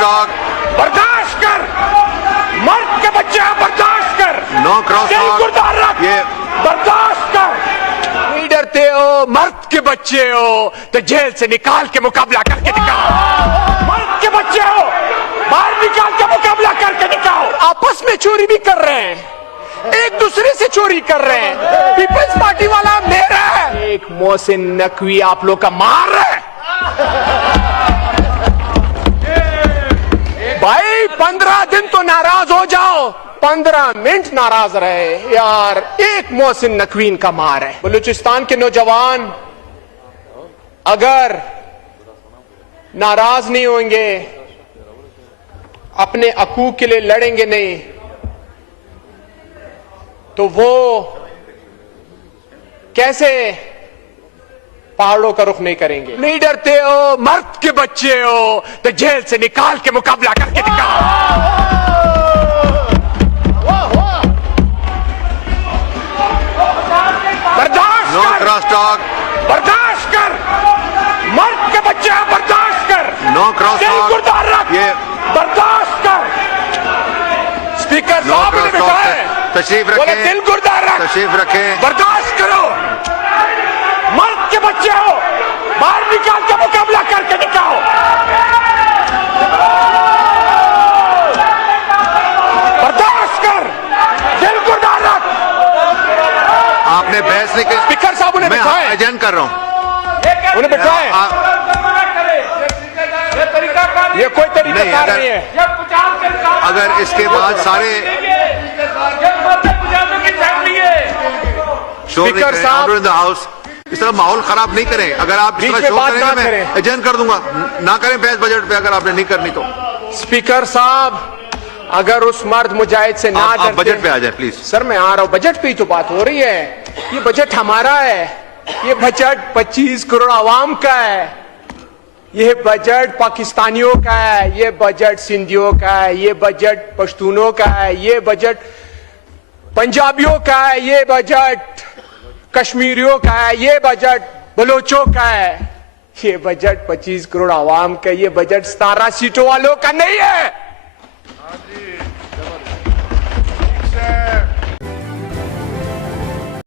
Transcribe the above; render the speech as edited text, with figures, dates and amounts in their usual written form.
Talk, बर्दाश्त कर, मर्द के बच्चे हैं, बर्दाश्त कर, नो क्रॉस दिल टॉक। गुर्दार रख, ये बर्दाश्त कर। नहीं डरते हो, मर्द के बच्चे हो तो जेल से निकाल के मुकाबला करके दिखाओ। मर्द के बच्चे हो, बाहर निकाल के मुकाबला करके दिखाओ। आपस में चोरी भी कर रहे हैं, एक दूसरे से चोरी कर रहे हैं। पीपल्स पार्टी वाला मेरा है, एक मोहसिन नकवी आप लोग का मार रहा है। भाई 15 दिन तो नाराज हो जाओ, 15 मिनट नाराज रहे यार, एक मोहसिन नकवीन का मार है। बलूचिस्तान के नौजवान अगर नाराज नहीं होंगे, अपने हकूक के लिए लड़ेंगे नहीं, तो वो कैसे पहाड़ों का रुख नहीं करेंगे। नहीं डरते हो, मर्द के बच्चे हो तो जेल से निकाल के मुकाबला करके दिखाओ। बर्दाश्त नो कर, क्रॉस टॉक, बर्दाश्त कर, मर्द के बच्चे हैं, बर्दाश्त कर, नो क्रॉस दिल टॉक। गुर्दार रख, ये बर्दाश्त कर। स्पीकर नो साहब ने क्रॉस बिठाए, टॉक, तशरीफ बोले रखें, दिल गुर्दार रख, तशरीफ रखें। बर्दाश्त करो। मर्द के बच्चे हो, बाहर निकाल के मुकाबला करके दिखाओ। बर्दाश्त कर, दिल गुर्दार रख। आपने बहस नहीं की। स्पीकर साहब उन्हें मैं बिठाए, अजन कर रहा हूँ। उन्हें बिठाए। ये कोई तरीका नहीं, कार अगर- नहीं है। अगर इसके बाद सारे शोर नहीं स्पीकर करें, साहब- ऑर्डर इन द हाउस, इस तरह माहौल खराब नहीं करें। अगर आप इस बीच तरह में शोर बात करेंगे ना मैं करें। एजेंट कर दूंगा। ना करें बहस बजट पे, अगर आपने नहीं करनी तो। स्पीकर साहब, अगर उस मर्द मुजाहिद से ना आप डरते, बजट पे आ जाए प्लीज। सर मैं आ रहा हूं, बजट पे ही तो बात हो रही है। ये बजट हमारा है, ये बजट 25 करोड़ आवाम का है, ये बजट पाकिस्तानियों का है, ये बजट सिंधियों का है, ये बजट पश्तूनों का है, ये बजट पंजाबियों का है, ये बजट कश्मीरियों का है, ये बजट बलोचों का है। ये बजट 25 करोड़ आवाम का, ये बजट 17 सीटों वालों का नहीं है।